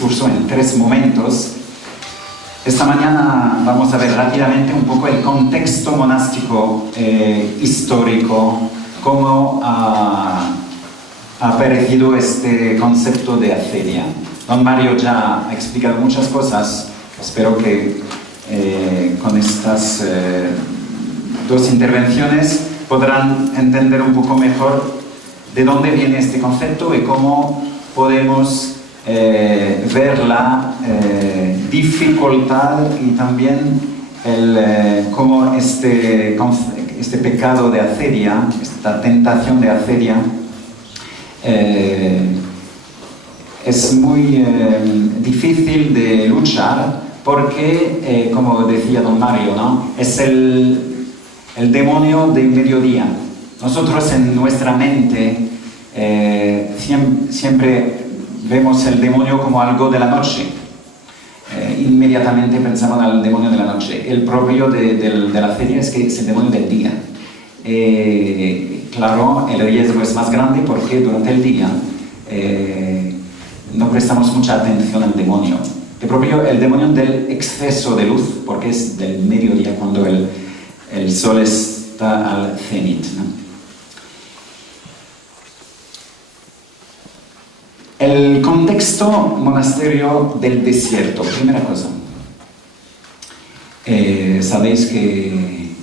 discurso en 3 momentos. Esta mañana vamos a ver rápidamente un poco el contexto monástico histórico, cómo ha aparecido este concepto de acedia. Don Mario ya ha explicado muchas cosas. Espero que con estas 2 intervenciones podrán entender un poco mejor de dónde viene este concepto y cómo podemos ver la dificultad y también cómo este pecado de acedia, esta tentación de acedia, es muy difícil de luchar porque, como decía don Mario, ¿no? Es el demonio del mediodía. Nosotros en nuestra mente siempre vemos el demonio como algo de la noche. Inmediatamente pensamos al demonio de la noche. El propio de la acedia es que es el demonio del día. Claro, el riesgo es más grande porque durante el día no prestamos mucha atención al demonio. El demonio del exceso de luz, porque es del mediodía cuando el sol está al cenit, ¿no? El contexto monasterio del desierto, primera cosa. Sabéis que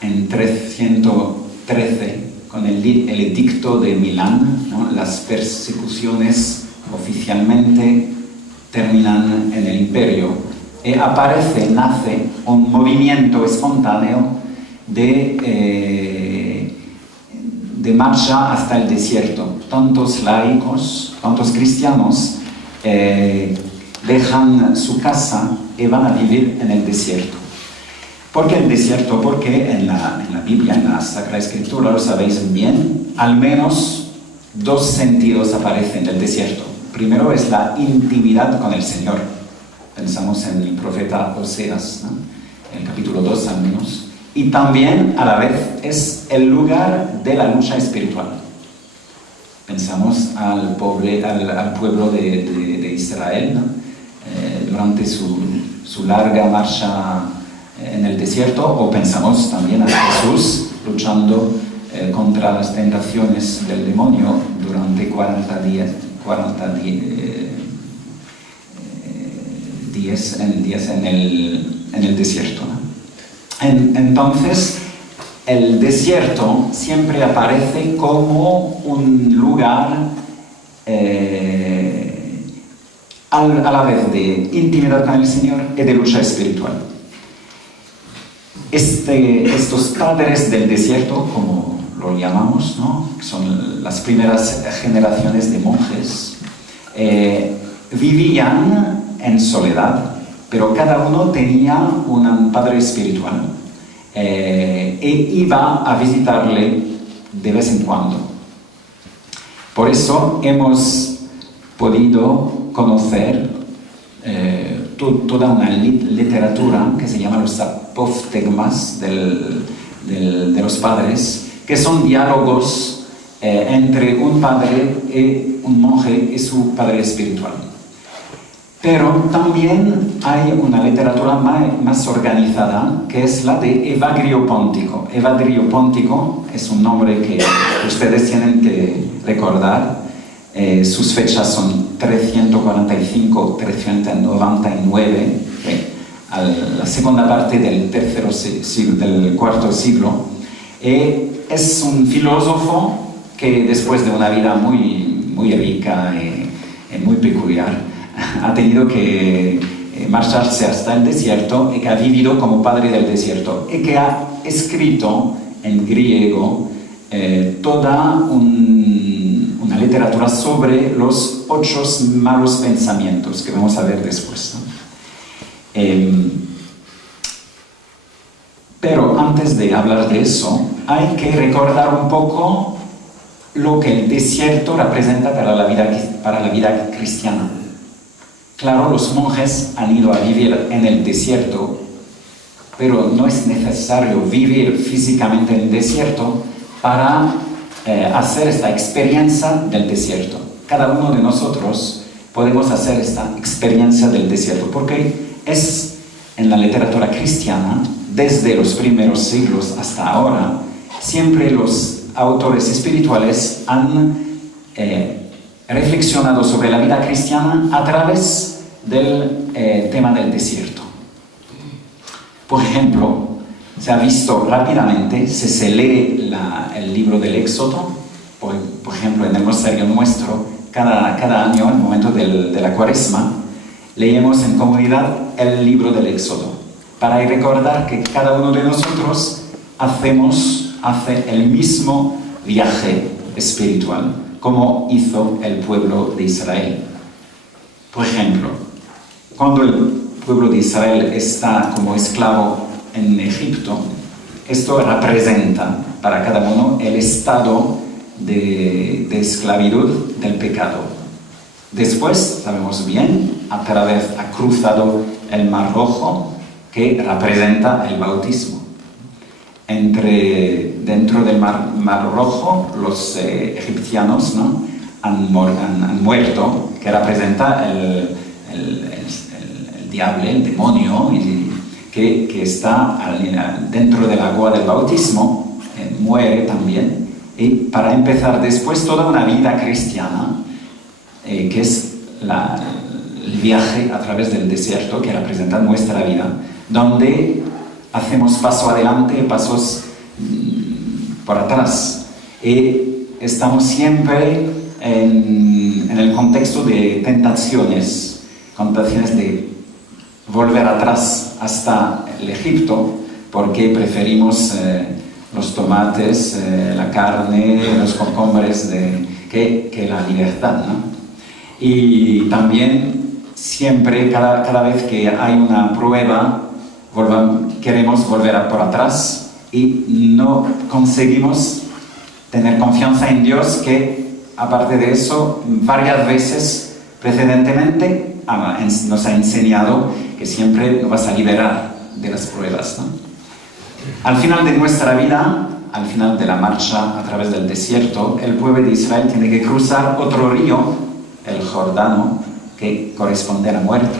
en 313, con el edicto de Milán, ¿no? Las persecuciones oficialmente terminan en el imperio. Nace un movimiento espontáneo de marcha hasta el desierto. Tantos laicos, tantos cristianos dejan su casa y van a vivir en el desierto. ¿Por qué el desierto? Porque en la Biblia, en la Sacra Escritura, lo sabéis bien, al menos 2 sentidos aparecen del desierto. Primero es la intimidad con el Señor. Pensamos en el profeta Oseas, ¿no? En el capítulo 2 al menos. Y también, a la vez, es el lugar de la lucha espiritual. Pensamos al pueblo de Israel, ¿no? Durante su larga marcha en el desierto, o pensamos también a Jesús luchando contra las tentaciones del demonio durante 40 días en el desierto, ¿no? Entonces, el desierto siempre aparece como un lugar a la vez de intimidad con el Señor y de lucha espiritual. Estos padres del desierto, como lo llamamos, ¿no? Son las primeras generaciones de monjes, vivían en soledad, pero cada uno tenía un padre espiritual e iba a visitarle de vez en cuando. Por eso hemos podido conocer toda una literatura que se llama los apóftegmas de los padres, que son diálogos entre un padre y un monje y su padre espiritual. Pero también hay una literatura más organizada, que es la de Evagrio Póntico. Evagrio Póntico es un nombre que ustedes tienen que recordar. Sus fechas son 345-399, la segunda parte del cuarto siglo. Es un filósofo que después de una vida muy rica y muy peculiar, ha tenido que marcharse hasta el desierto y que ha vivido como padre del desierto y que ha escrito en griego toda una literatura sobre los 8 malos pensamientos que vamos a ver después, ¿no? Pero antes de hablar de eso, hay que recordar un poco lo que el desierto representa para la vida cristiana. Claro, los monjes han ido a vivir en el desierto, pero no es necesario vivir físicamente en el desierto para hacer esta experiencia del desierto. Cada uno de nosotros podemos hacer esta experiencia del desierto, porque es en la literatura cristiana, desde los primeros siglos hasta ahora, siempre los autores espirituales han reflexionado sobre la vida cristiana a través del tema del desierto. Por ejemplo, se ha visto rápidamente, si se lee el libro del Éxodo, por ejemplo, en el Rosario nuestro, cada año, al momento de la Cuaresma, leemos en comunidad el libro del Éxodo, para recordar que cada uno de nosotros hace el mismo viaje espiritual, como hizo el pueblo de Israel. Por ejemplo, cuando el pueblo de Israel está como esclavo en Egipto, esto representa para cada uno el estado de esclavitud del pecado. Después, sabemos bien, ha cruzado el Mar Rojo, que representa el bautismo. Dentro del Mar Rojo, los egipcianos, ¿no?, han muerto, que representa el diablo, el demonio, que está dentro del agua del bautismo, muere también, y para empezar después toda una vida cristiana, que es el viaje a través del desierto, que representa nuestra vida, donde hacemos paso adelante, pasos por atrás, y estamos siempre en el contexto de tentaciones de volver atrás hasta el Egipto, porque preferimos los tomates, la carne, los concombres que la libertad, ¿no? Y también siempre, cada vez que hay una prueba, queremos volver por atrás y no conseguimos tener confianza en Dios, que aparte de eso, varias veces precedentemente nos ha enseñado que siempre nos vas a liberar de las pruebas, ¿no? Al final de nuestra vida, al final de la marcha a través del desierto, el pueblo de Israel tiene que cruzar otro río, el Jordano, que corresponde a la muerte,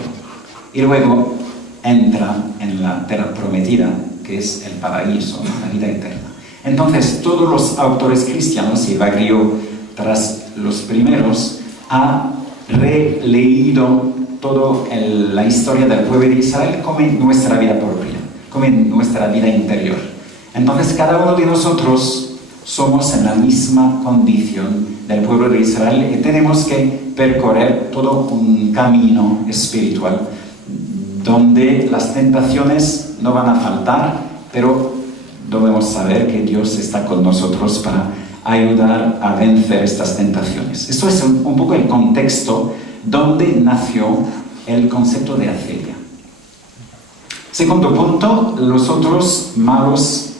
y luego entra en la tierra prometida, que es el paraíso, la vida eterna. Entonces, todos los autores cristianos, y Evagrio tras los primeros, ha releído toda la historia del pueblo de Israel como nuestra vida propia, como nuestra vida interior. Entonces, cada uno de nosotros somos en la misma condición del pueblo de Israel y tenemos que percorrer todo un camino espiritual donde las tentaciones no van a faltar, pero debemos saber que Dios está con nosotros para ayudar a vencer estas tentaciones. Esto es un poco el contexto donde nació el concepto de acedia. Segundo punto, los otros malos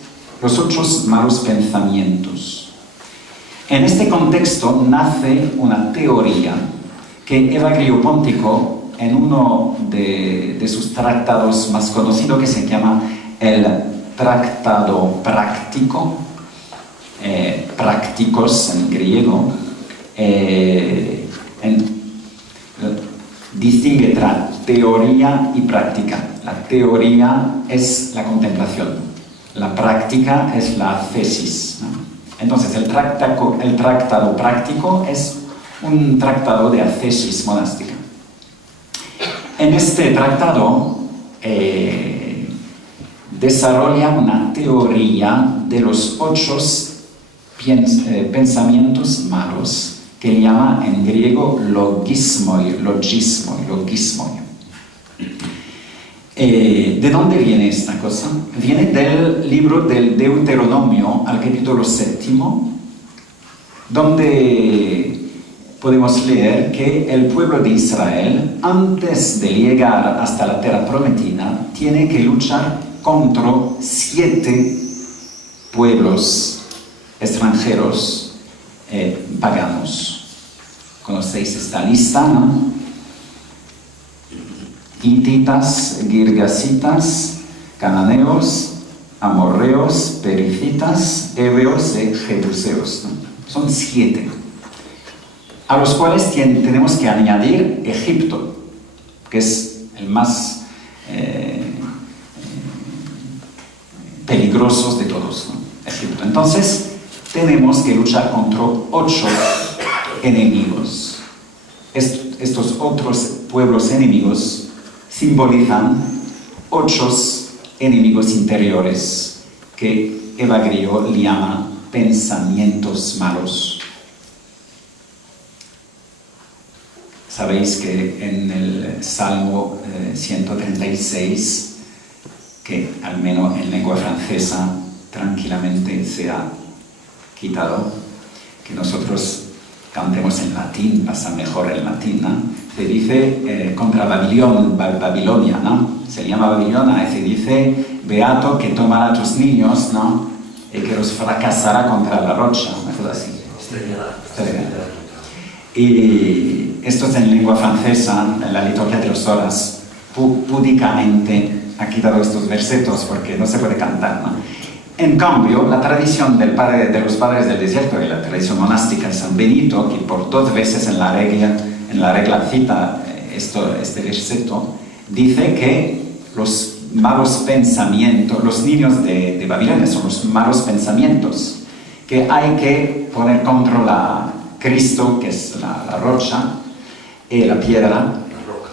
pensamientos. En este contexto nace una teoría que Evagrio Póntico, en uno de sus tratados más conocidos, que se llama el Tratado Práctico, prácticos en griego, distingue entre teoría y práctica. La teoría es la contemplación, la práctica es la ascesis, ¿no? Entonces, el tratado práctico es un tratado de ascesis monástica. En este tratado desarrolla una teoría de los 8 pensamientos malos, que llama en griego logismoi. ¿De dónde viene esta cosa? Viene del libro del Deuteronomio, al capítulo 7, donde podemos leer que el pueblo de Israel, antes de llegar hasta la tierra prometida, tiene que luchar contra 7 pueblos extranjeros paganos. Conocéis esta lista, ¿no? Hititas, girgasitas, cananeos, amorreos, pericitas, heveos y jebuseos, ¿no? Son 7. a los cuales tenemos que añadir Egipto, que es el más peligroso de todos, ¿no? Egipto. Entonces, tenemos que luchar contra 8 enemigos. Estos otros pueblos enemigos simbolizan 8 enemigos interiores que Evagrio le llama pensamientos malos. Sabéis que en el Salmo 136, que al menos en lengua francesa tranquilamente se ha quitado, que nosotros cantemos en latín, pasa mejor el latín, ¿no? Se dice contra Babilonia, ¿no? Se llama Babilonia y se dice, beato que tomará a tus niños, ¿no? Y que los fracasará contra la rocha, mejor así. Y esto es en lengua francesa, en la liturgia de las horas, púdicamente ha quitado estos versetos porque no se puede cantar, ¿no? En cambio, la tradición de los padres del desierto y la tradición monástica de San Benito, que por 2 veces en la regla cita este verseto, dice que los malos pensamientos, los niños de Babilonia son los malos pensamientos, que hay que poner contra Cristo, que es la rocha, la piedra,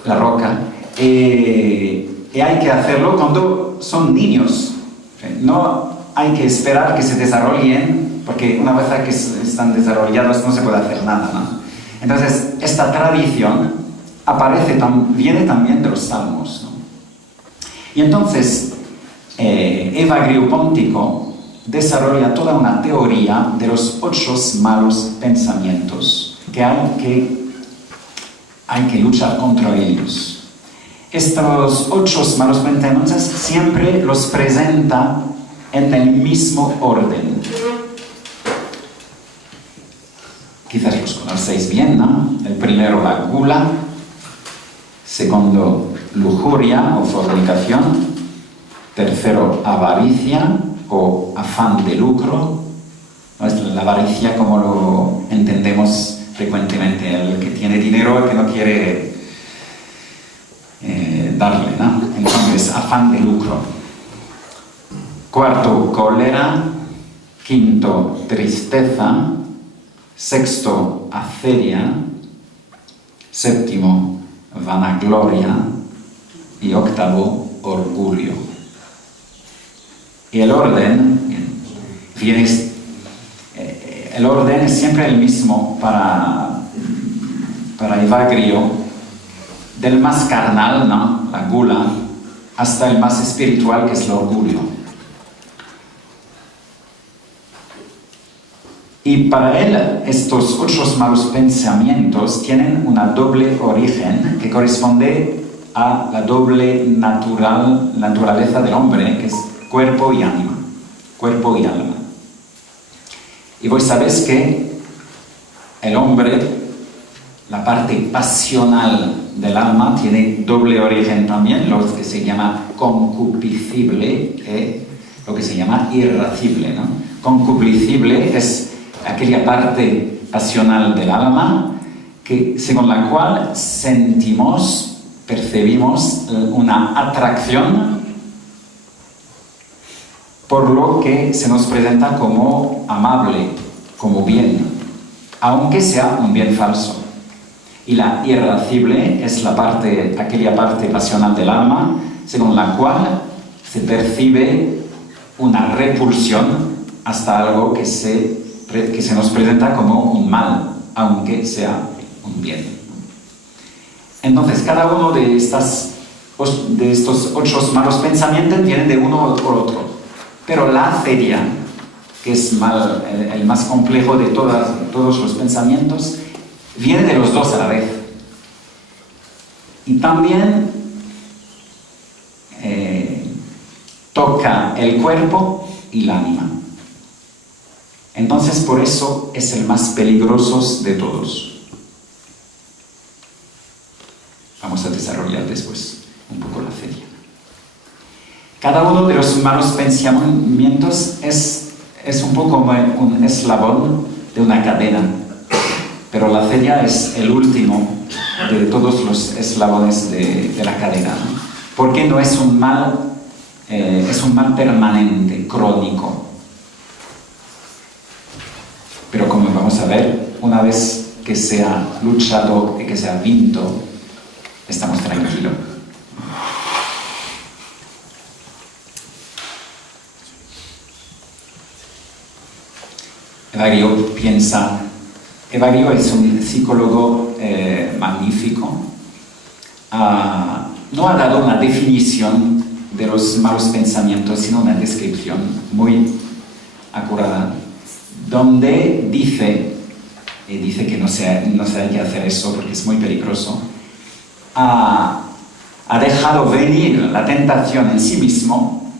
la roca, y hay que hacerlo cuando son niños. No hay que esperar que se desarrollen, porque una vez que están desarrollados no se puede hacer nada, ¿no? Entonces, esta tradición viene también de los salmos, ¿no? Y entonces, Evagrio Póntico desarrolla toda una teoría de los 8 malos pensamientos, que hay que luchar contra ellos. Estos 8 malos pensamientos siempre los presenta en el mismo orden. Quizás los conocéis bien, ¿no? El primero, la gula. Segundo, lujuria o fornicación. Tercero, avaricia o afán de lucro. ¿No? Es la avaricia como lo entendemos frecuentemente, el que tiene dinero y que no quiere darle, ¿no? Entonces, afán de lucro. Cuarto, cólera. Quinto, tristeza. Sexto, acedia. Séptimo, vanagloria. Y octavo, orgullo. Y el orden es siempre el mismo para Evagrio, del más carnal, ¿no? La gula, hasta el más espiritual, que es el orgullo. Y para él, estos 8 malos pensamientos tienen una doble origen que corresponde a la doble naturaleza del hombre, que es cuerpo y alma. Cuerpo y alma. Y vos sabéis que el hombre, la parte pasional del alma, tiene doble origen también, lo que se llama concupiscible y lo que se llama irascible, ¿no? Concupiscible es aquella parte pasional del alma según la cual percibimos una atracción por lo que se nos presenta como amable, como bien, aunque sea un bien falso. Y la irascible es aquella parte pasional del alma según la cual se percibe una repulsión hasta algo que se nos presenta como un mal, aunque sea un bien. Entonces, cada uno de estos 8 malos pensamientos vienen de uno por otro. Pero la acedia, que es el más complejo de todos los pensamientos, viene de los dos a la vez. Y también toca el cuerpo y el ánima. Entonces, por eso es el más peligroso de todos. Vamos a desarrollar después un poco la acedia. Cada uno de los malos pensamientos es un poco como un eslabón de una cadena. pero la cedia es el último de todos los eslabones de la cadena, ¿no? Porque no es un mal, es un mal permanente, crónico. Pero como vamos a ver, una vez que se ha luchado y que se ha vinto, estamos tranquilos. Evagrio es un psicólogo magnífico. No ha dado una definición de los malos pensamientos, sino una descripción muy acurada, donde dice que no se hay que hacer eso porque es muy peligroso. Ha dejado venir la tentación en sí mismo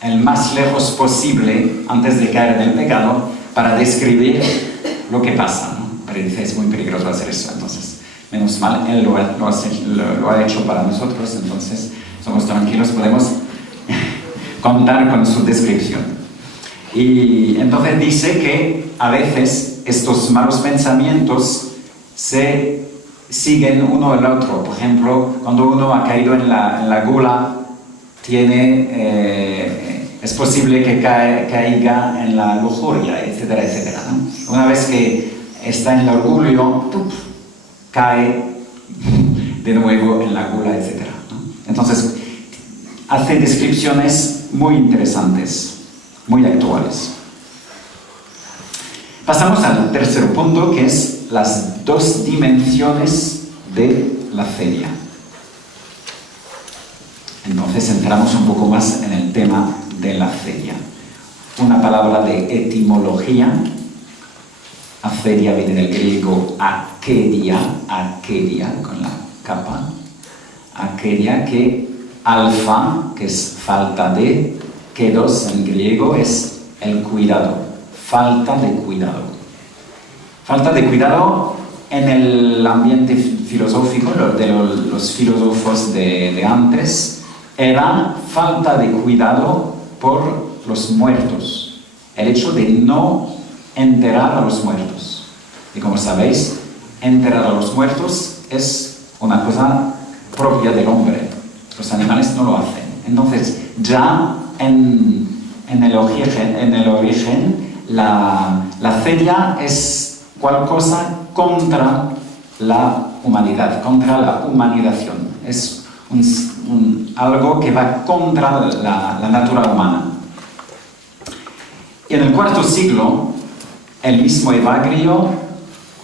el más lejos posible antes de caer en el pecado para describir lo que pasa, ¿no? Pero dice, es muy peligroso hacer eso, entonces, menos mal, él lo ha hecho para nosotros, entonces somos tranquilos, podemos contar con su descripción. Y entonces dice que a veces estos malos pensamientos se siguen uno al otro. Por ejemplo, cuando uno ha caído en la gula, es posible que caiga en la lujuria, etcétera, etcétera, ¿no? Una vez que está en el orgullo, cae de nuevo en la gula, etcétera, ¿no? Entonces, hace descripciones muy interesantes, muy actuales. Pasamos al tercer punto, que es las dos dimensiones de la cedia. Entonces entramos un poco más en el tema de la cedia. Una palabra de etimología. Acedia viene del griego akedia con la capa. Akedia, que alfa, que es falta de, kedos en griego es el cuidado. Falta de cuidado. Falta de cuidado en el ambiente filosófico de los filósofos de antes. Era falta de cuidado por los muertos, el hecho de no enterrar a los muertos. Y como sabéis, enterrar a los muertos es una cosa propia del hombre. Los animales no lo hacen. Entonces, ya en el origen la cedia es cualquier cosa contra la humanidad, contra la humanización. Es algo que va contra la naturaleza humana. Y en el IV siglo, el mismo Evagrio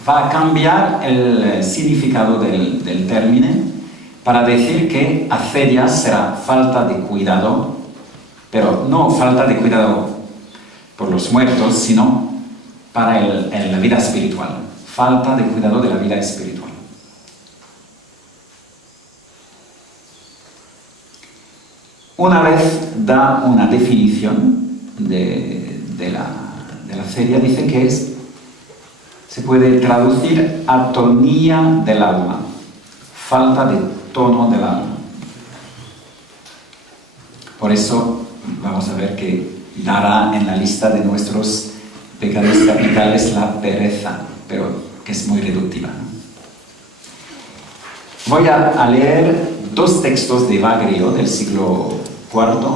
va a cambiar el significado del término para decir que acedia será falta de cuidado, pero no falta de cuidado por los muertos, sino para la vida espiritual. Falta de cuidado de la vida espiritual. Una vez da una definición de la cedia, dice que se puede traducir atonía del alma, falta de tono del alma. Por eso vamos a ver que dará en la lista de nuestros pecados capitales la pereza, pero que es muy reductiva, ¿no? Voy a leer dos textos de Evagrio del siglo IV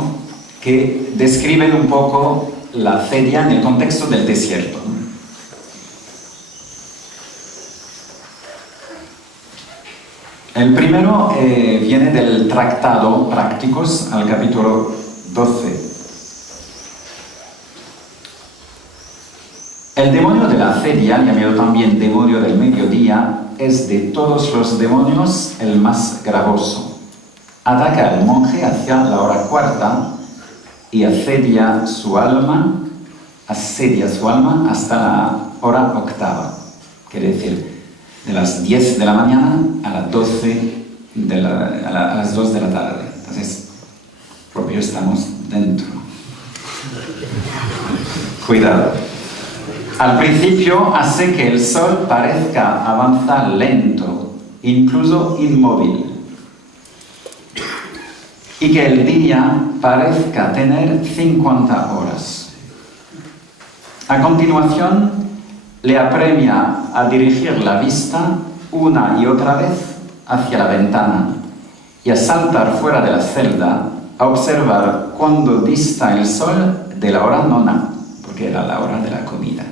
que describen un poco la cedia en el contexto del desierto. El primero viene del Tratado Prácticos al capítulo 12. El demonio de la cedia, llamado también demonio del mediodía, es de todos los demonios el más gravoso. Ataca al monje hacia la hora cuarta y asedia su alma hasta la hora octava. Quiere decir, de las 10 de la mañana a las 12 a las 2 de la tarde. Entonces, propio estamos dentro. Cuidado. Al principio hace que el sol parezca avanzar lento, incluso inmóvil, y que el día parezca tener 50 horas. A continuación, le apremia a dirigir la vista una y otra vez hacia la ventana y a saltar fuera de la celda a observar cuándo dista el sol de la hora nona, porque era la hora de la comida.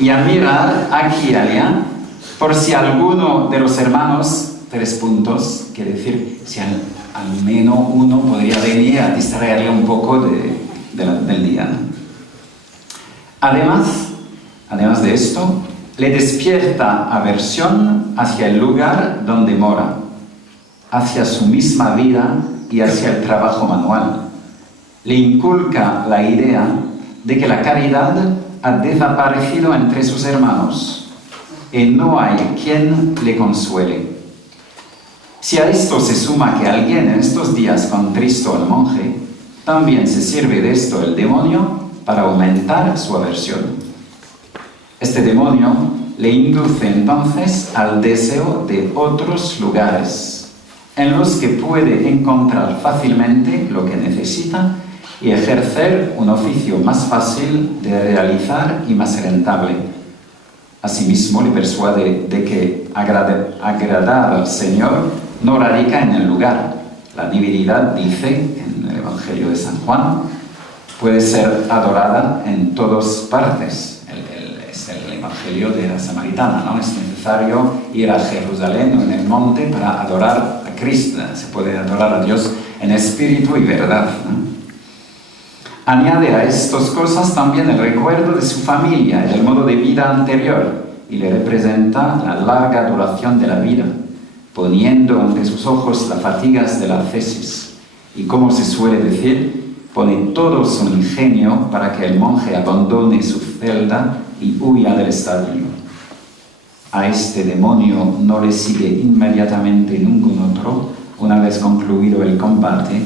Y a mirar aquí y allá por si alguno de los hermanos, 3 puntos, quiere decir, si al menos uno podría venir a distraerle un poco del día, ¿no? Además de esto, le despierta aversión hacia el lugar donde mora, hacia su misma vida y hacia el trabajo manual. Le inculca la idea de que la caridad ha desaparecido entre sus hermanos y no hay quien le consuele. Si a esto se suma que alguien en estos días contristó al monje, también se sirve de esto el demonio para aumentar su aversión. Este demonio le induce entonces al deseo de otros lugares, en los que puede encontrar fácilmente lo que necesita y ejercer un oficio más fácil de realizar y más rentable. Asimismo, le persuade de que agradar al Señor no radica en el lugar. La divinidad, dice en el Evangelio de San Juan, puede ser adorada en todas partes. Es el Evangelio de la Samaritana, ¿no? Es necesario ir a Jerusalén o en el monte para adorar a Cristo. Se puede adorar a Dios en espíritu y verdad, ¿no? Añade a estas cosas también el recuerdo de su familia y del modo de vida anterior, y le representa la larga duración de la vida, poniendo ante sus ojos las fatigas de la ascesis, y como se suele decir, pone todo su ingenio para que el monje abandone su celda y huya del estadio. A este demonio no le sigue inmediatamente ningún otro, una vez concluido el combate,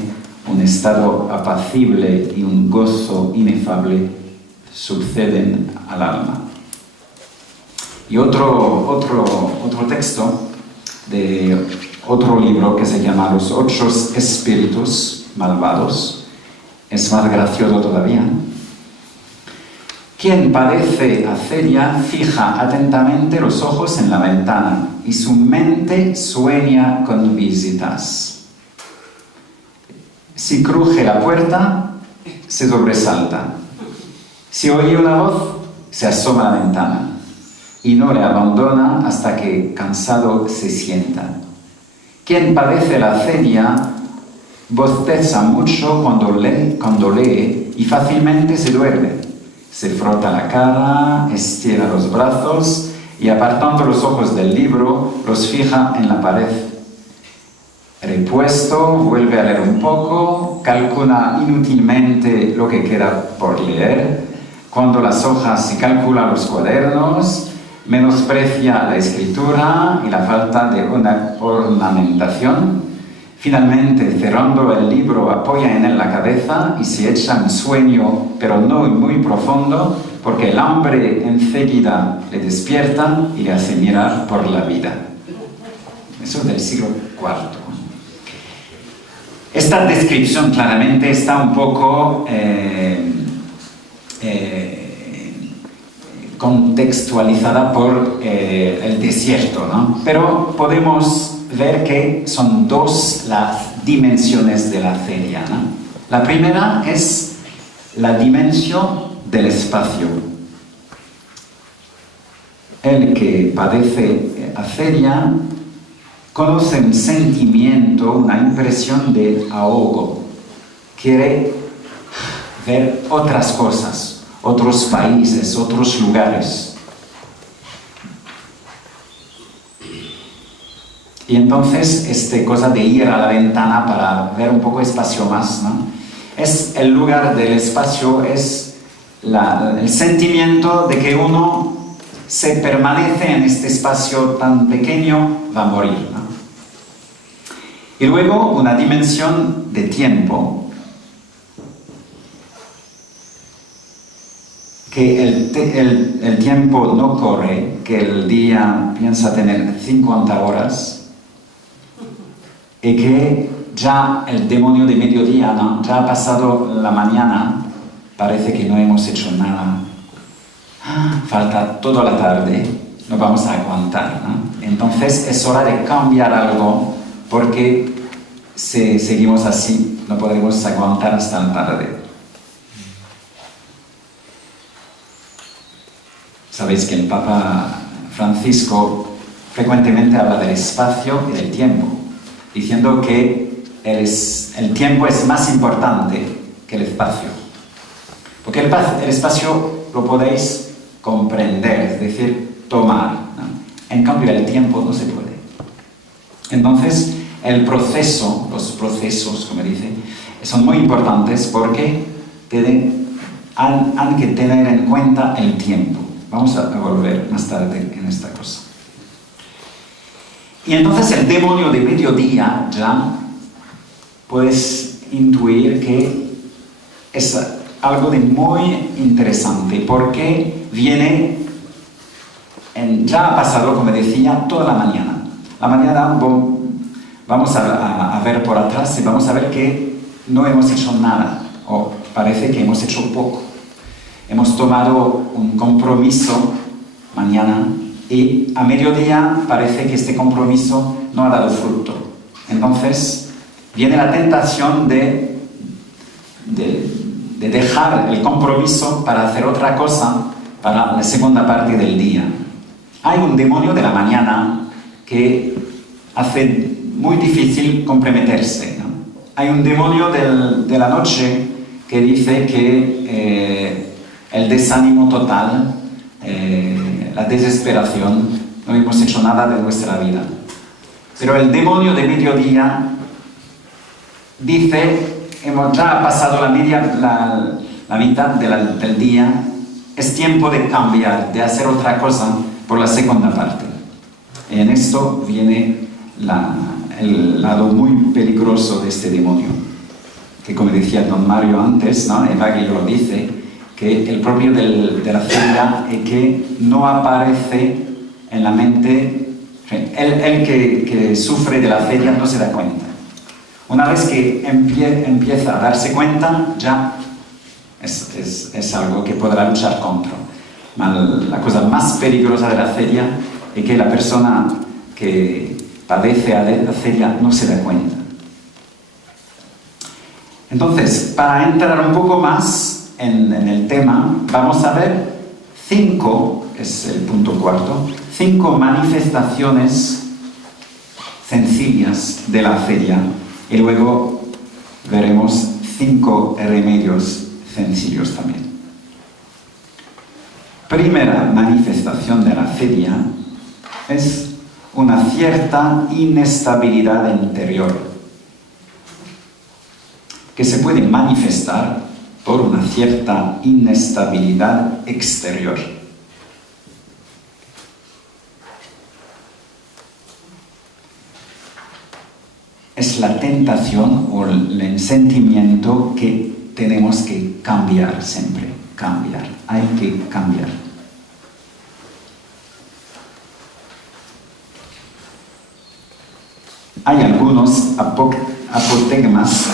un estado apacible y un gozo inefable suceden al alma. Y otro texto de otro libro que se llama Los 8 espíritus malvados, es más gracioso todavía. Quien padece acedia fija atentamente los ojos en la ventana y su mente sueña con visitas. Si cruje la puerta, se sobresalta. Si oye una voz, se asoma a la ventana y no le abandona hasta que, cansado, se sienta. Quien padece la acedia bosteza mucho cuando lee y fácilmente se duerme. Se frota la cara, estira los brazos y, apartando los ojos del libro, los fija en la pared. Repuesto, vuelve a leer un poco, calcula inútilmente lo que queda por leer, cuando las hojas y calcula los cuadernos, menosprecia la escritura y la falta de una ornamentación. Finalmente, cerrando el libro, apoya en él la cabeza y se echa en sueño, pero no muy profundo, porque el hambre enseguida le despierta y le hace mirar por la vida. Eso es del siglo IV. Esta descripción claramente está un poco contextualizada por el desierto, ¿no? Pero podemos ver que son 2 las dimensiones de la acedia, ¿no? La primera es la dimensión del espacio. El que padece acedia conoce un sentimiento, una impresión de ahogo. Quiere ver otras cosas, otros países, otros lugares. Y entonces, esta cosa de ir a la ventana para ver un poco espacio más, ¿no? Es el lugar del espacio, es el sentimiento de que uno se permanece en este espacio tan pequeño, va a morir, ¿no? Y luego una dimensión de tiempo, que el tiempo no corre, que el día piensa tener 50 horas y que ya el demonio de mediodía, ¿no? Ya ha pasado la mañana, parece que no hemos hecho nada. falta toda la tarde, no vamos a aguantar, ¿no? Entonces es hora de cambiar algo, porque si seguimos así, no podremos aguantar hasta la tarde. Sabéis que el Papa Francisco frecuentemente habla del espacio y del tiempo, diciendo que el tiempo es más importante que el espacio. Porque el espacio lo podéis comprender, es decir, tomar, ¿no? En cambio, el tiempo no se puede. Entonces, los procesos, como dice, son muy importantes porque han que tener en cuenta el tiempo. Vamos a volver más tarde en esta cosa. Y entonces el demonio de mediodía ya puedes intuir que es algo de muy interesante, porque viene, ya ha pasado, como decía, toda la mañana. La mañana vamos a ver por atrás y vamos a ver que no hemos hecho nada, o parece que hemos hecho poco. Hemos tomado un compromiso mañana y a mediodía parece que este compromiso no ha dado fruto. Entonces viene la tentación de dejar el compromiso para hacer otra cosa para la segunda parte del día. Hay un demonio de la mañana que hace muy difícil comprometerse, ¿no? Hay un demonio de la noche que dice que el desánimo total, la desesperación, no hemos hecho nada de nuestra vida. Pero el demonio de mediodía dice, ya ha pasado la mitad del día, es tiempo de cambiar, de hacer otra cosa por la segunda parte. En esto viene el lado muy peligroso de este demonio, que como decía don Mario antes, ¿no? Evagrio lo dice, que el propio de la celia es que no aparece en la mente, el que sufre de la celia no se da cuenta. Una vez que empieza a darse cuenta, ya es algo que podrá luchar contra. La cosa más peligrosa de la celia es que la persona que padece la celia no se da cuenta. Entonces, para entrar un poco más en el tema, vamos a ver 5, es el punto cuarto, 5 manifestaciones sencillas de la celia, y luego veremos 5 remedios sencillos también. Primera manifestación de la celia es una cierta inestabilidad interior, que se puede manifestar por una cierta inestabilidad exterior. Es la tentación o el sentimiento que tenemos que cambiar siempre, hay que cambiar. Hay algunos apotegmas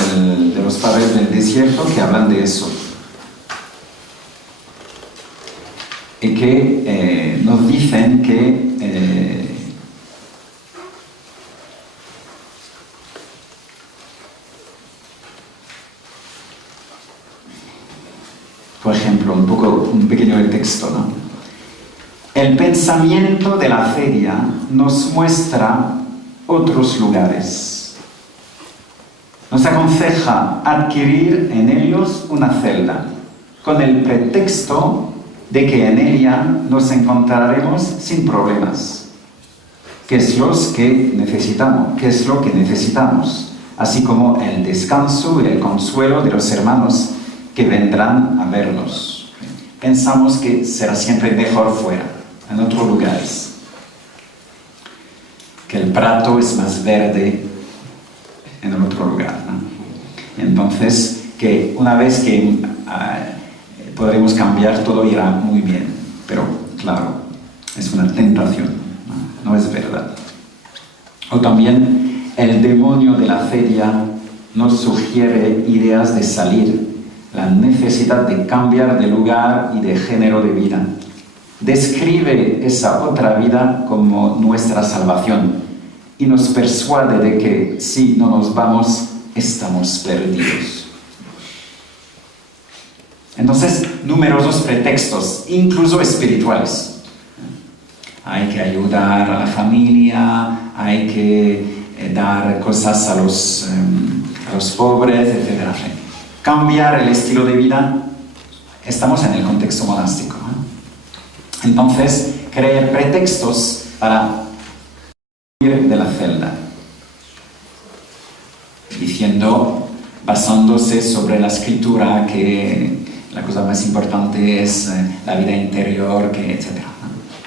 de los padres del desierto que hablan de eso. Y que nos dicen que por ejemplo, un pequeño texto, ¿no? El pensamiento de la celia nos muestra otros lugares. Nos aconseja adquirir en ellos una celda, con el pretexto de que en ella nos encontraremos sin problemas. ¿Qué es lo que necesitamos? Así como el descanso y el consuelo de los hermanos que vendrán a vernos. Pensamos que será siempre mejor fuera, en otros lugares. Que el prato es más verde en el otro lugar, ¿no? Entonces, que una vez que podremos cambiar, todo irá muy bien. Pero, claro, es una tentación, no es verdad. O también el demonio de la celia nos sugiere ideas de salir, la necesidad de cambiar de lugar y de género de vida. describe esa otra vida como nuestra salvación y nos persuade de que si no nos vamos, estamos perdidos. Entonces, numerosos pretextos, incluso espirituales. Hay que ayudar a la familia, hay que dar cosas a los pobres, etc. Cambiar el estilo de vida. Estamos en el contexto monástico. Entonces, crear pretextos para huir de la celda, diciendo, basándose sobre la escritura, que la cosa más importante es la vida interior, etc.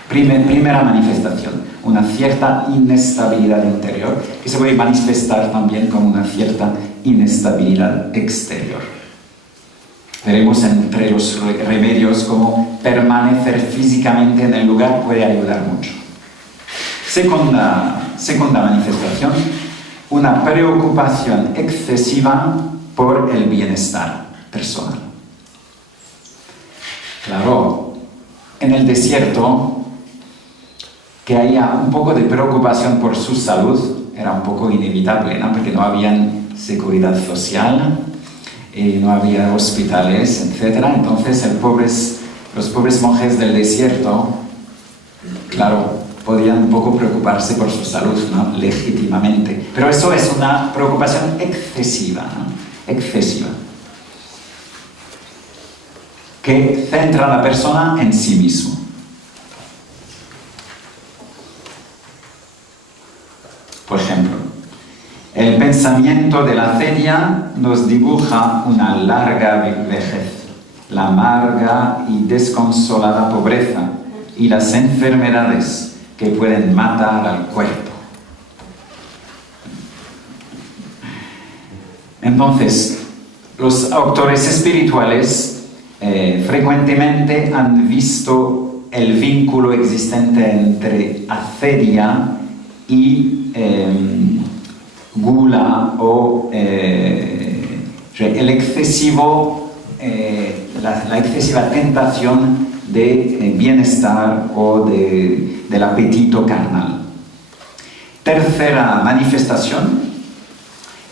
Primera manifestación, una cierta inestabilidad interior, que se puede manifestar también como una cierta inestabilidad exterior. Veremos entre los remedios cómo permanecer físicamente en el lugar puede ayudar mucho. Segunda manifestación, una preocupación excesiva por el bienestar personal. Claro, en el desierto, que haya un poco de preocupación por su salud era un poco inevitable, ¿no? Porque no había seguridad social, no había hospitales, etc. Entonces los pobres monjes del desierto, claro, podían un poco preocuparse por su salud, ¿no? Legítimamente. Pero eso es una preocupación excesiva, ¿no? Excesiva. Que centra a la persona en sí mismo. Por ejemplo, el pensamiento de la acedia nos dibuja una larga vejez, la amarga y desconsolada pobreza y las enfermedades que pueden matar al cuerpo. Entonces, los autores espirituales frecuentemente han visto el vínculo existente entre acedia y gula o la excesiva tentación de bienestar o del apetito carnal. Tercera manifestación,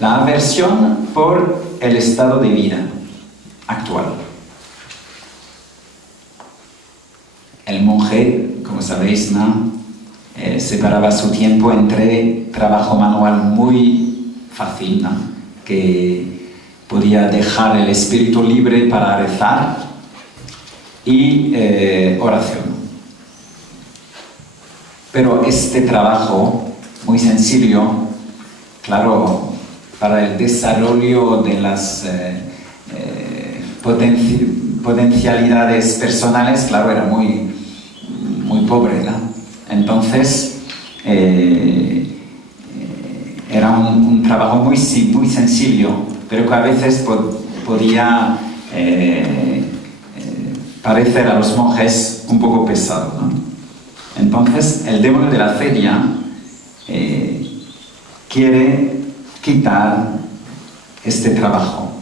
la aversión por el estado de vida actual. El monje, como sabéis, ¿no? Separaba su tiempo entre trabajo manual muy fácil, ¿no? Que podía dejar el espíritu libre para rezar, y oración. Pero este trabajo muy sencillo, claro, para el desarrollo de las potencialidades personales, claro, era muy pobre, ¿no? Entonces, era un trabajo muy sencillo, pero que a veces podía parecer a los monjes un poco pesado, ¿no? Entonces, el demonio de la acedia quiere quitar este trabajo,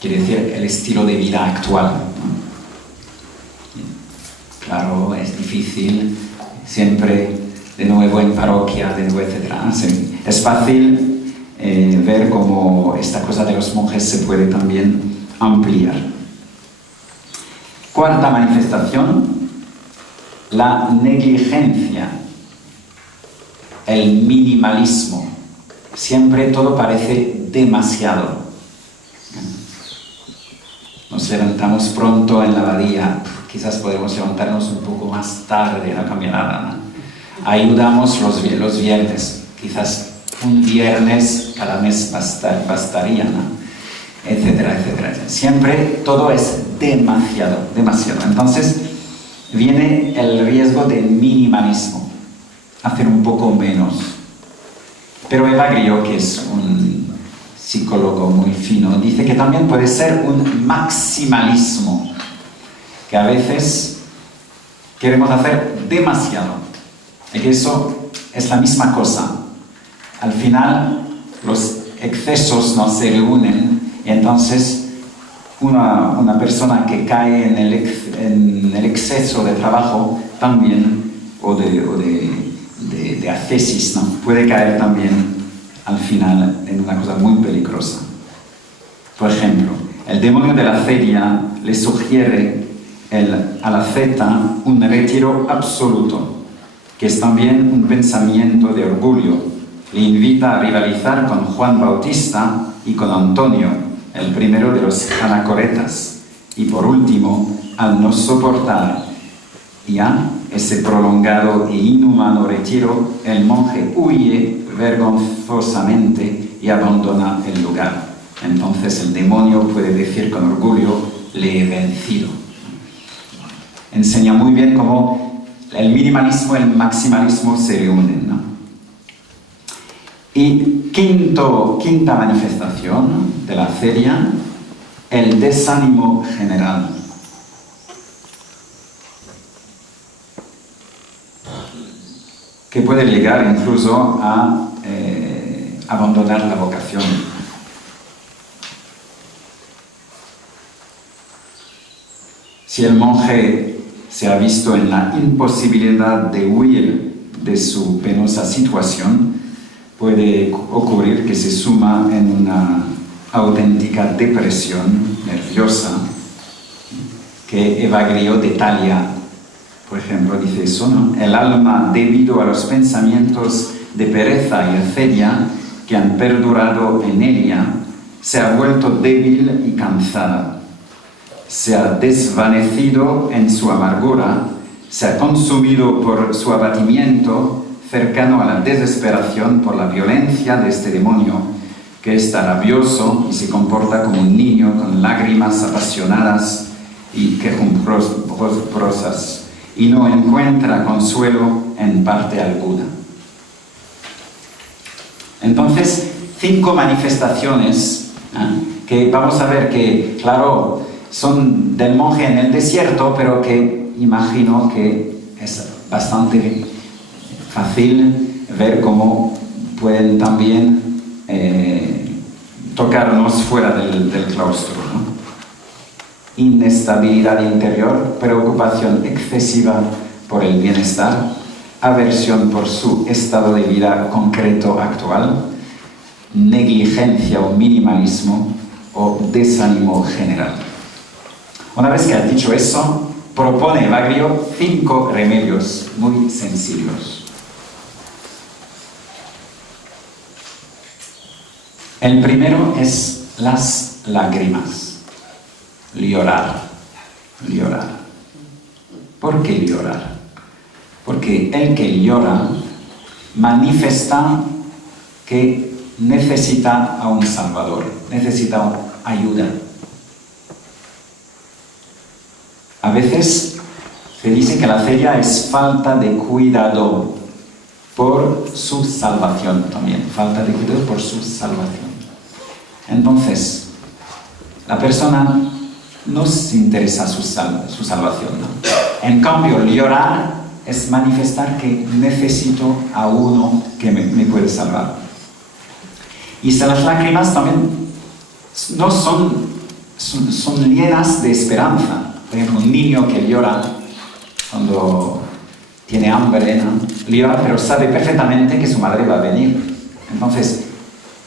quiere decir el estilo de vida actual, ¿no? Claro, es difícil, siempre de nuevo en parroquia, de nuevo, etc. Sí, es fácil ver cómo esta cosa de los monjes se puede también ampliar. Cuarta manifestación, la negligencia, el minimalismo. Siempre todo parece demasiado. Nos levantamos pronto en la abadía, quizás podemos levantarnos un poco más tarde, no cambia nada, ¿no? Ayudamos los viernes, quizás un viernes cada mes bastaría, ¿no? Etcétera, etcétera. Siempre todo es demasiado. Entonces viene el riesgo de minimalismo, hacer un poco menos. Pero Evagrio, que es un psicólogo muy fino, dice que también puede ser un maximalismo, que a veces queremos hacer demasiado, y que eso es la misma cosa. Al final los excesos no se reúnen, y entonces una persona que cae en el exceso de trabajo también, o de ascesis, ¿no? Puede caer también al final en una cosa muy peligrosa. Por ejemplo, el demonio de la feria le sugiere a la zeta un retiro absoluto, que es también un pensamiento de orgullo. Le invita a rivalizar con Juan Bautista y con Antonio, el primero de los anacoretas. Y por último, al no soportar ya ese prolongado e inhumano retiro, el monje huye vergonzosamente y abandona el lugar. Entonces el demonio puede decir con orgullo: le he vencido. Enseña muy bien cómo el minimalismo y el maximalismo se reúnen, ¿no? Y quinta manifestación de la feria, el desánimo general. Que puede llegar incluso a abandonar la vocación. Si el monje se ha visto en la imposibilidad de huir de su penosa situación, puede ocurrir que se suma en una auténtica depresión nerviosa que Evagrio detalla. Por ejemplo, dice eso, ¿no? El alma, debido a los pensamientos de pereza y acedia que han perdurado en ella, se ha vuelto débil y cansada. Se ha desvanecido en su amargura, se ha consumido por su abatimiento, cercano a la desesperación por la violencia de este demonio, que está rabioso y se comporta como un niño con lágrimas apasionadas y quejumbrosas, y no encuentra consuelo en parte alguna. Entonces, 5 manifestaciones que vamos a ver que, claro, son del monje en el desierto, pero que imagino que es bastante fácil ver cómo pueden también tocarnos fuera del claustro, ¿no? Inestabilidad interior, preocupación excesiva por el bienestar, aversión por su estado de vida concreto actual, negligencia o minimalismo o desánimo general. Una vez que ha dicho eso, propone Evagrio 5 remedios muy sencillos. El primero es las lágrimas. Llorar. ¿Por qué llorar? Porque el que llora manifiesta que necesita a un Salvador, necesita ayuda. A veces se dice que la feria es falta de cuidado por su salvación también, falta de cuidado por su salvación. Entonces, la persona no se interesa su salvación, ¿no? En cambio, llorar es manifestar que necesito a uno que me puede salvar. Y las lágrimas también no son llenas de esperanza. Por ejemplo, un niño que llora cuando tiene hambre, ¿no? Llora, pero sabe perfectamente que su madre va a venir. Entonces,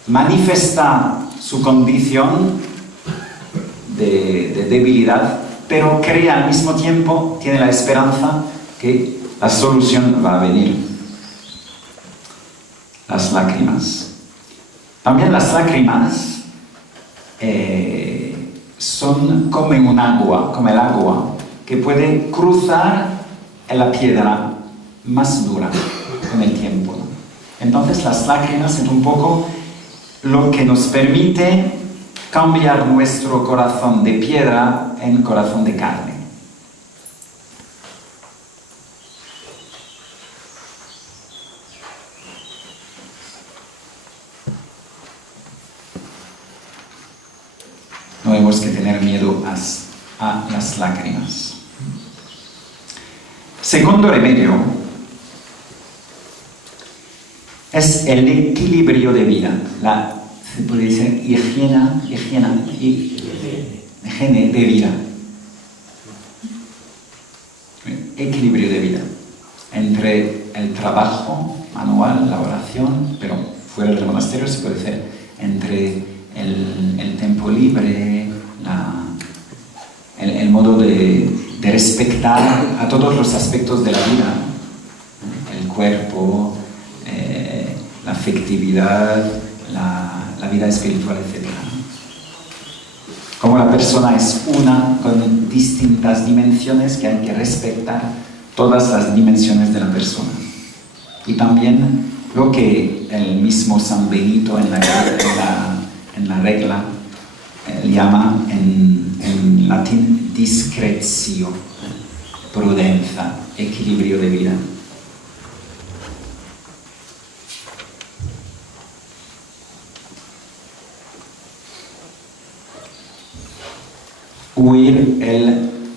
manifiesta su condición de debilidad, pero cree al mismo tiempo, tiene la esperanza que la solución va a venir. Las lágrimas. También las lágrimas son como el agua, que puede cruzar la piedra más dura con el tiempo, ¿no? Entonces las lágrimas es un poco lo que nos permite cambiar nuestro corazón de piedra en corazón de carne. No hemos que tener miedo a las lágrimas. Segundo remedio es el equilibrio de vida, se puede decir de vida. Equilibrio de vida entre el trabajo manual, la oración, pero fuera del monasterio se puede hacer entre el tiempo libre, el modo de respetar a todos los aspectos de la vida, el cuerpo, la afectividad, la vida espiritual, etc. Como la persona es una con distintas dimensiones, que hay que respetar todas las dimensiones de la persona. Y también lo que el mismo San Benito en la regla llama en latín discretio, prudencia, equilibrio de vida. Huir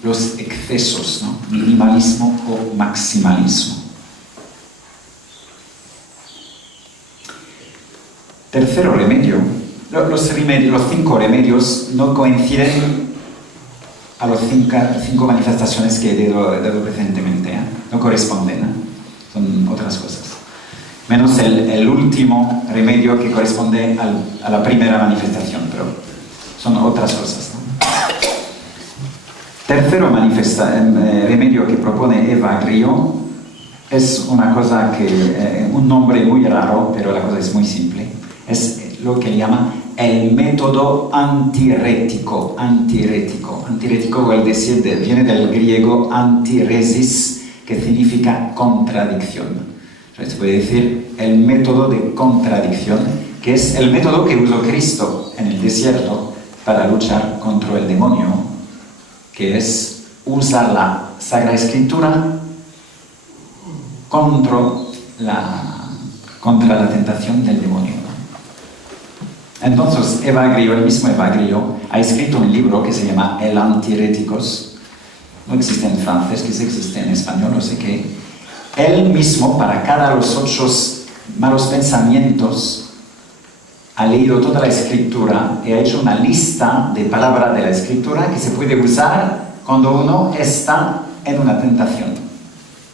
los excesos, ¿no? Minimalismo o maximalismo. Tercero remedio. Los 5 remedios no coinciden a las 5 manifestaciones que he dado recientemente, ¿eh? No corresponden, ¿eh? Son otras cosas. Menos el último remedio que corresponde a la primera manifestación, pero son otras cosas, ¿no? Tercero remedio que propone Evagrio es una cosa un nombre muy raro, pero la cosa es muy simple. Es lo que llama el método antirético. Antirético, es decir, viene del griego antiresis, que significa contradicción. Se puede decir el método de contradicción, que es el método que usó Cristo en el desierto para luchar contra el demonio, que es usar la Sagrada Escritura contra la tentación del demonio. Entonces, el mismo Evagrio, ha escrito un libro que se llama El Antiréticos. No existe en francés, quizás existe en español, no sé qué. Él mismo, para cada los 8 malos pensamientos, ha leído toda la Escritura y ha hecho una lista de palabras de la Escritura que se puede usar cuando uno está en una tentación.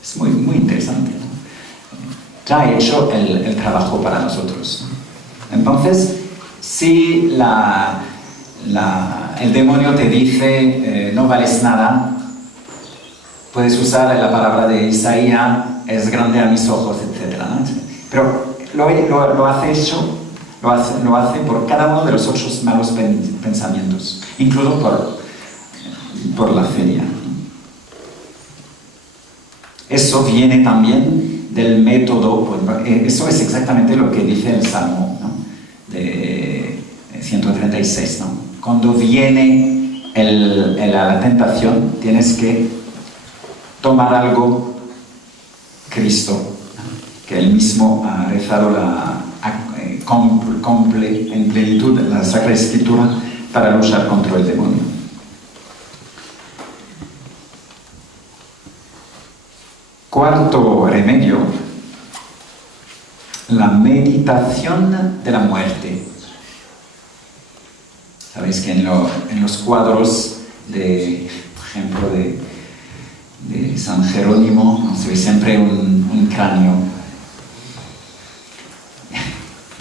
Es muy, muy interesante, ¿no? Ya ha hecho el trabajo para nosotros, ¿no? Entonces, si el demonio te dice no vales nada, puedes usar la palabra de Isaías, es grande a mis ojos, etc., ¿no? Pero lo hace por cada uno de los 8 malos pensamientos, incluso por la feria. Eso viene también del método, eso es exactamente lo que dice el Salmo, ¿no? De 136, ¿no? Cuando viene la tentación, tienes que tomar algo Cristo, que él mismo ha rezado en plenitud la Sagrada Escritura para luchar contra el demonio. Cuarto remedio, la meditación de la muerte. Sabéis que en los cuadros por ejemplo, de San Jerónimo, se ve siempre un cráneo.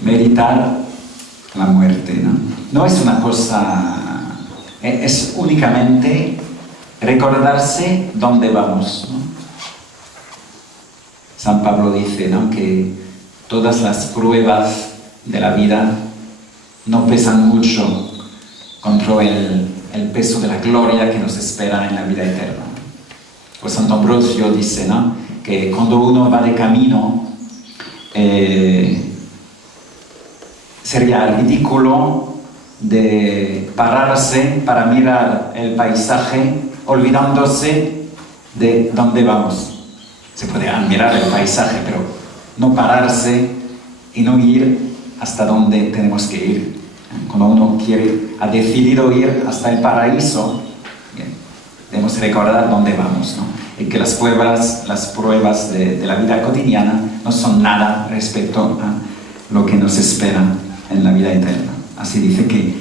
Meditar la muerte, ¿no? No es una cosa, es únicamente recordarse dónde vamos, ¿no? San Pablo dice, ¿no?, que todas las pruebas de la vida no pesan mucho contra el peso de la gloria que nos espera en la vida eterna. Pues Santo Ambrosio dice, ¿no?, que cuando uno va de camino, sería ridículo de pararse para mirar el paisaje olvidándose de dónde vamos. Se puede admirar el paisaje, pero no pararse y no ir hasta donde tenemos que ir. Cuando uno ha decidido ir hasta el paraíso, bien, debemos recordar dónde vamos, ¿no? Y que las pruebas de la vida cotidiana no son nada respecto a lo que nos espera en la vida eterna. Así dice que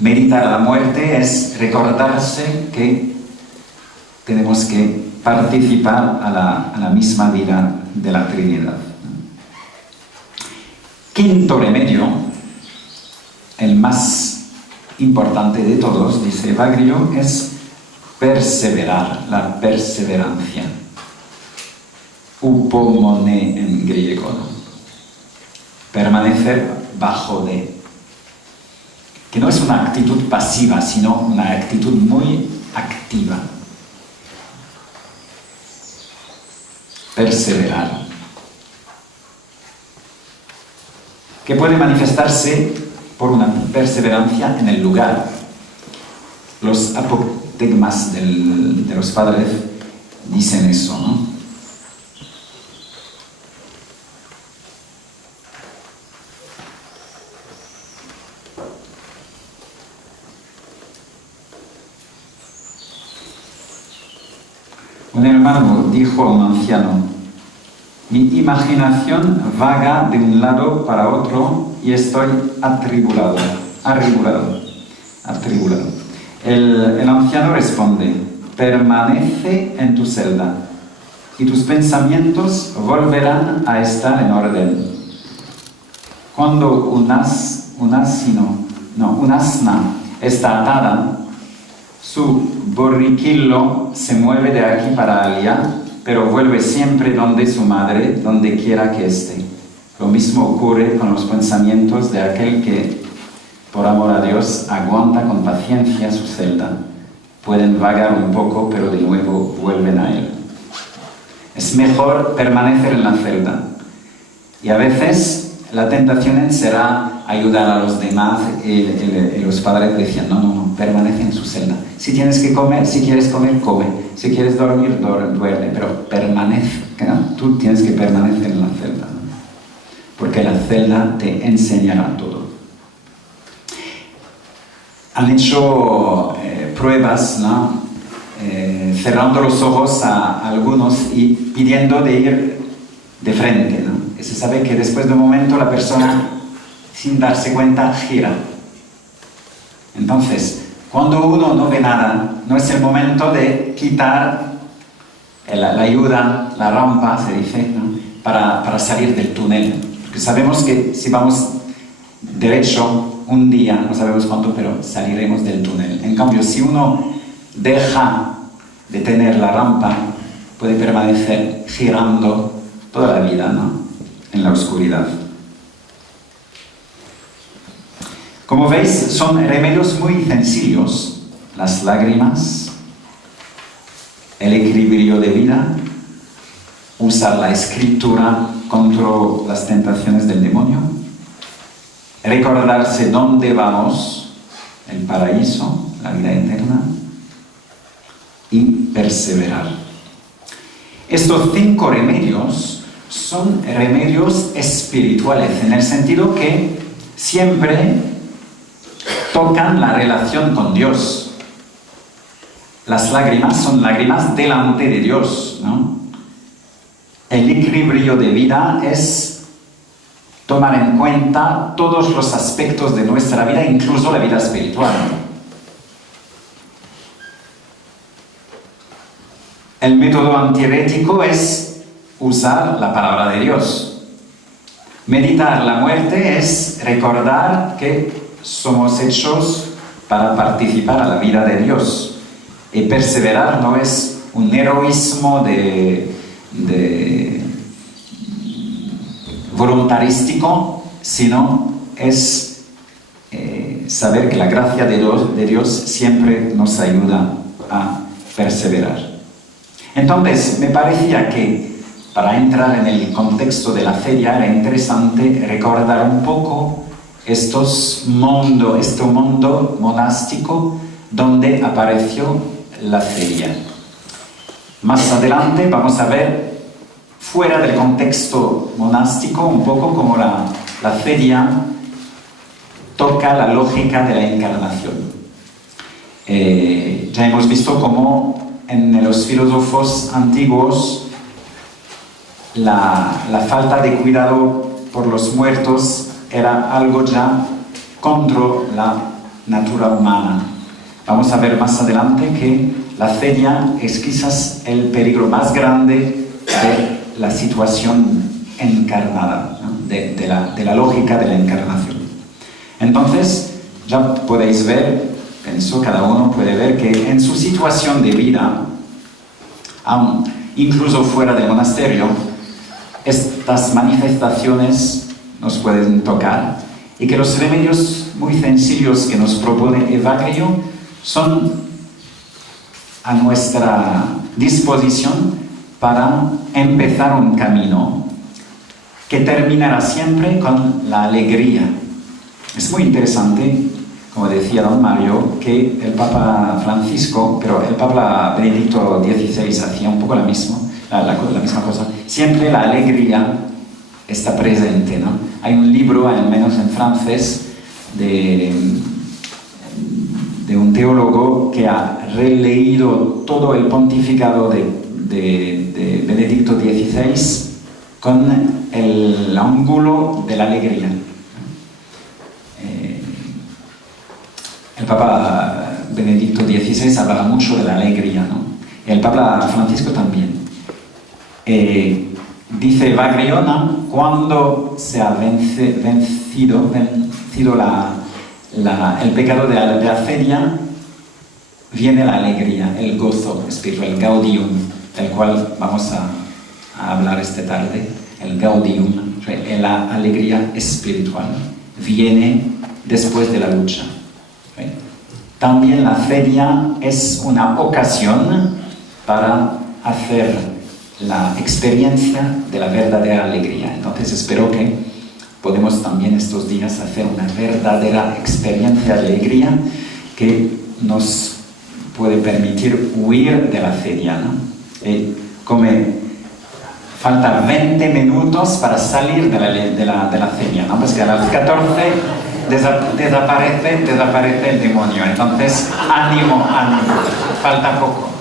Meditar la muerte es recordarse que tenemos que participar a la misma vida de la Trinidad. Quinto remedio, el más importante de todos, dice Evagrio, es perseverar, la perseverancia. Upomone en griego, ¿no? Permanecer bajo de. Que no es una actitud pasiva, sino una actitud muy activa. Perseverar. Que puede manifestarse por una perseverancia en el lugar. Los apotegmas de los padres dicen eso, ¿no? Un hermano dijo a un anciano: mi imaginación vaga de un lado para otro y estoy atribulado. El anciano responde: permanece en tu celda y tus pensamientos volverán a estar en orden. Cuando un asna está atada, su borriquillo se mueve de aquí para allá, pero vuelve siempre donde su madre, donde quiera que esté. Lo mismo ocurre con los pensamientos de aquel que, por amor a Dios, aguanta con paciencia su celda. Pueden vagar un poco, pero de nuevo vuelven a él. Es mejor permanecer en la celda. Y a veces la tentación será ayudar a los demás y los padres decían: no, permanece en su celda. Si tienes que comer, si quieres comer, come. Si quieres dormir, duerme, pero permanece, ¿no? Tú tienes que permanecer en la celda, ¿no? Porque la celda te enseñará todo. Han hecho pruebas, ¿no? Cerrando los ojos a algunos y pidiendo de ir de frente, ¿no? Y se sabe que después de un momento la persona, sin darse cuenta, gira. Entonces, cuando uno no ve nada, no es el momento de quitar la ayuda, la rampa, se dice, ¿no? para salir del túnel. Porque sabemos que si vamos derecho un día, no sabemos cuánto, pero saliremos del túnel. En cambio, si uno deja de tener la rampa, puede permanecer girando toda la vida, ¿no? En la oscuridad. Como veis, son remedios muy sencillos: las lágrimas, el equilibrio de vida, usar la escritura contra las tentaciones del demonio, recordarse dónde vamos, el paraíso, la vida eterna, y perseverar. Estos 5 remedios son remedios espirituales, en el sentido que siempre tocan la relación con Dios. Las lágrimas son lágrimas delante de Dios, ¿no? El equilibrio de vida es tomar en cuenta todos los aspectos de nuestra vida, incluso la vida espiritual. El método antiherético es usar la palabra de Dios. Meditar la muerte es recordar que somos hechos para participar a la vida de Dios. Y perseverar no es un heroísmo voluntarístico, sino es saber que la gracia de Dios siempre nos ayuda a perseverar. Entonces, me parecía que para entrar en el contexto de la feria era interesante recordar un poco este mundo monástico donde apareció la feria. Más adelante vamos a ver, fuera del contexto monástico, un poco como la feria toca la lógica de la encarnación. Ya hemos visto cómo en los filósofos antiguos la falta de cuidado por los muertos era algo ya contra natura humana. Vamos a ver más adelante que la cedia es quizás el peligro más grande de la situación encarnada, ¿no? de la lógica de la encarnación. Entonces, ya podéis ver, pienso, cada uno puede ver que en su situación de vida, incluso fuera del monasterio, estas manifestaciones nos pueden tocar y que los remedios muy sencillos que nos propone Evagrio son a nuestra disposición para empezar un camino que terminará siempre con la alegría. Es muy interesante, como decía don Mario, que el Papa Francisco, pero el Papa Benedicto XVI hacía un poco la misma cosa. Siempre la alegría está presente, ¿no? Hay un libro, al menos en francés, de un teólogo que ha releído todo el pontificado de Benedicto XVI con el ángulo de la alegría. El Papa Benedicto XVI hablaba mucho de la alegría, ¿no? El Papa Francisco también. Dice Evagrio, cuando se ha vencido el pecado de la cedia, viene la alegría, el gozo espiritual, el gaudium, del cual vamos a hablar esta tarde. El gaudium, la alegría espiritual, viene después de la lucha. También la cedia es una ocasión para hacer la experiencia de la verdadera alegría. Entonces espero que podemos también estos días hacer una verdadera experiencia de alegría que nos puede permitir huir de la cedia, ¿no? Falta 20 minutos para salir de la cedia, ¿no? Pues que a las 14 desaparece el demonio. Entonces, ánimo, falta poco.